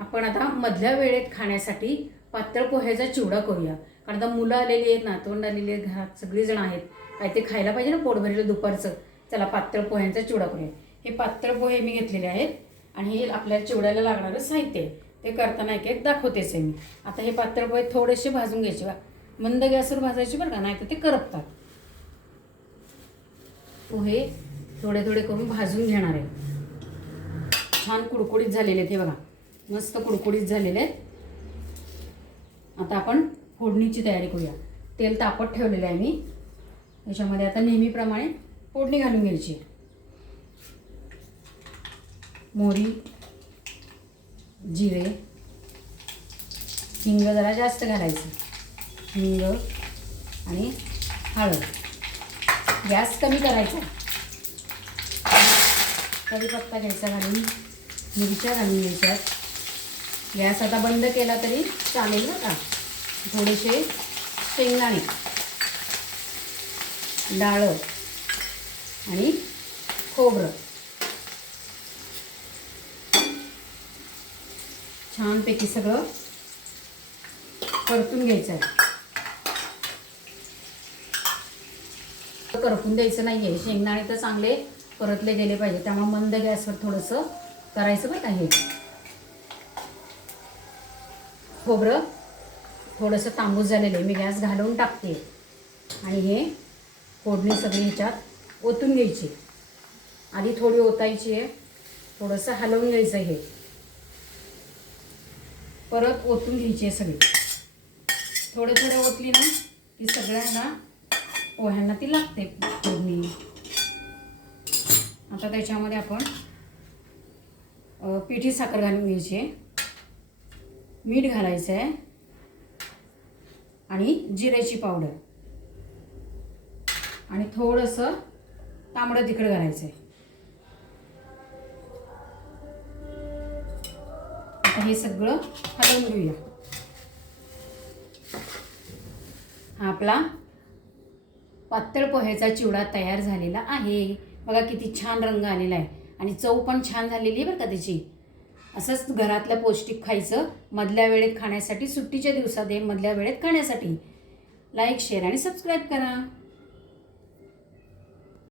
आपण आता मधल्या वेळेत खाण्यासाठी पातळ पोह्याचा चिवडा करूया. कारण आता मुलं आलेली आहेत, नातवंड आलेली आहेत, घरात सगळीजण आहेत, काय ते खायला पाहिजे ना पोट भरलेलं दुपारचं. चला पातळ पोह्यांचा चिवडा करूया. हे पातळ पोहे मी घेतलेले आहेत आणि हे आपल्याला चिवड्याला लागणारं साहित्य आहे. ते करताना एक एक दाखवतेच आहे मी. आता हे पातळ पोहे थोडेसे भाजून घ्यायचे बा, मंद गॅसवर भाजायचे बरं का, नाही तर ते करपतात. पोहे थोडे थोडे करून भाजून घेणार आहे. छान कुडकुडीत झालेले आहेत हे बघा, मस्त कुडकुडीत झालेले आहेत. आता आपण फोडणीची तयारी करूया. तेल तापत ठेवलेलं आहे मी. त्याच्यामध्ये आता नेहमीप्रमाणे फोडणी घालून घ्यायची. मोहरी, जिरे, हिंग जरा जास्त घालायचं, हिंग आणि हळद. गॅस कमी करायचा. कढीपत्ता घ्यायचा घालून, मिरच्या घालून घ्यायच्यात. गॅस आता बंद केला तरी चालेल ना का. थोडेसे शेंगदाणे, डाळं आणि खोबरं छानपैकी सगळं परतून घ्यायचं आहे. करपून द्यायचं नाही आहे. शेंगदाणे तर चांगले परतले गेले पाहिजे, त्यामुळे मंद गॅसवर थोडंसं करायचं बरं का. हे खोबरं थोडंसं तांबूस झालेलं आहे, मी गॅस घालवून टाकते. आणि हे फोडणी सगळी ह्याच्यात ओतून घ्यायची. आधी थोडी ओतायची आहे, थोडंसं हलवून घ्यायचं. हे परत ओतून घ्यायची आहे सगळी. थोडे थोडे ओतली ना की सगळ्यांना पोह्यांना ती लागते फोडणी. आता त्याच्यामध्ये आपण पिठी साखर घालून घ्यायची आहे, मीठ घालायचं आहे आणि जिऱ्याची पावडर आणि थोडंसं तांबडं तिखट घालायचं आहे. आता हे सगळं हलवून घेऊया. हा आपला पातळ पोह्याचा चिवडा तयार झालेला आहे. बघा किती छान रंग आलेला आहे आणि चव पण छान झालेली आहे बरं का त्याची. असंच घरातलं पौष्टिक खायचं मधल्या वेळेत खाण्यासाठी. सुट्टीच्या दिवसात हे मधल्या वेळेत खाण्यासाठी. लाईक, शेअर आणि सबस्क्राईब करा.